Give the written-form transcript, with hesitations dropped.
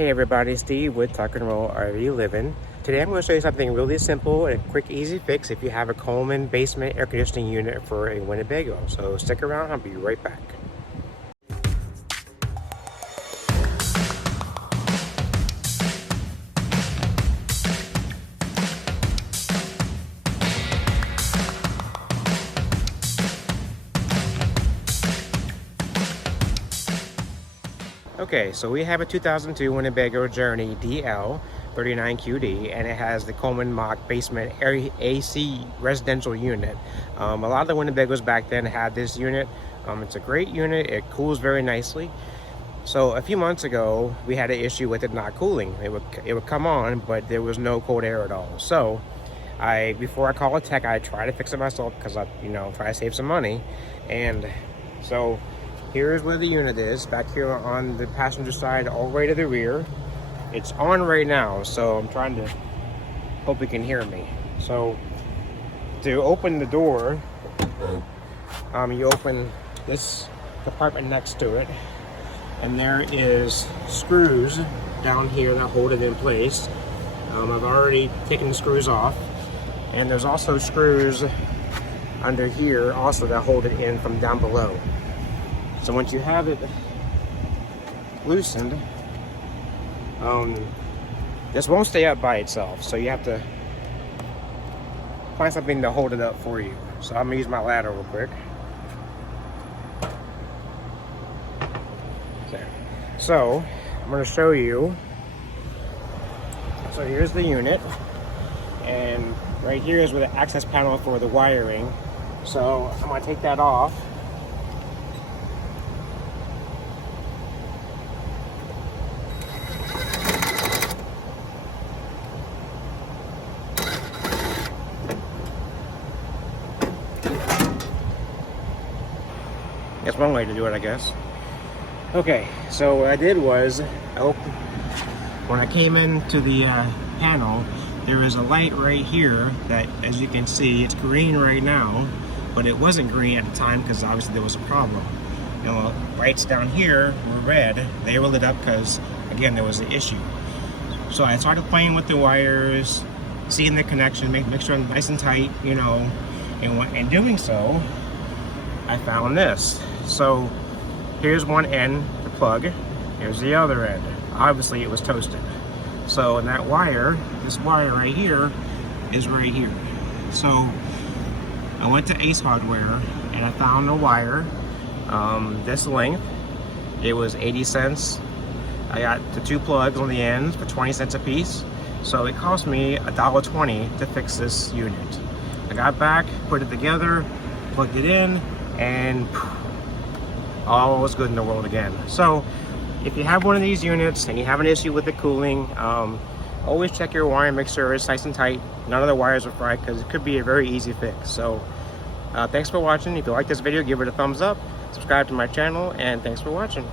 Hey everybody, Steve with Tuck and Roll RV Living. Today I'm going to show you something really simple and a quick easy fix if you have a Coleman basement air conditioning unit for a Winnebago. So stick around, I'll be right back. Okay, so we have a 2002 Winnebago Journey DL 39QD, and it has the Coleman Mach basement AC residential unit. A lot of the Winnebagos back then had this unit. It's a great unit. It cools very nicely. So a few months ago, we had an issue with it not cooling. It would come on, but there was no cold air at all. So before I call a tech, I try to fix it myself because I try to save some money. And so here's where the unit is, back here on the passenger side, all the way to the rear. It's on right now, so I'm trying to hope you can hear me. So to open the door, you open this compartment next to it, and there is screws down here that hold it in place. I've already taken the screws off, and there's also screws under here also that hold it in from down below. So once you have it loosened, this won't stay up by itself. So you have to find something to hold it up for you. So I'm gonna use my ladder real quick. There. So I'm gonna show you. So here's the unit, and right here is where the access panel for the wiring. So I'm gonna take that off. That's one way to do it, I guess. Okay, so what I did was, when I came into the panel, there is a light right here that, as you can see, it's green right now, but it wasn't green at the time because obviously there was a problem. The lights down here were red. They were lit up because, again, there was an issue. So I started playing with the wires, seeing the connection, make sure I'm nice and tight, and in doing so, I found this. So here's one end, the plug, here's the other end. Obviously it was toasted. So in that wire, this wire right here is right here. So I went to Ace Hardware and I found a wire this length. It was 80 cents. I got the two plugs on the ends for 20 cents a piece. So it cost me $1.20 to fix this unit. I got back, put it together, plugged it in, and all was good in the world again. So if you have one of these units and you have an issue with the cooling, always check your wire and make sure it's nice and tight. None of the wires are fried because it could be a very easy fix. So thanks for watching. If you like this video, give it a thumbs up, subscribe to my channel, and thanks for watching.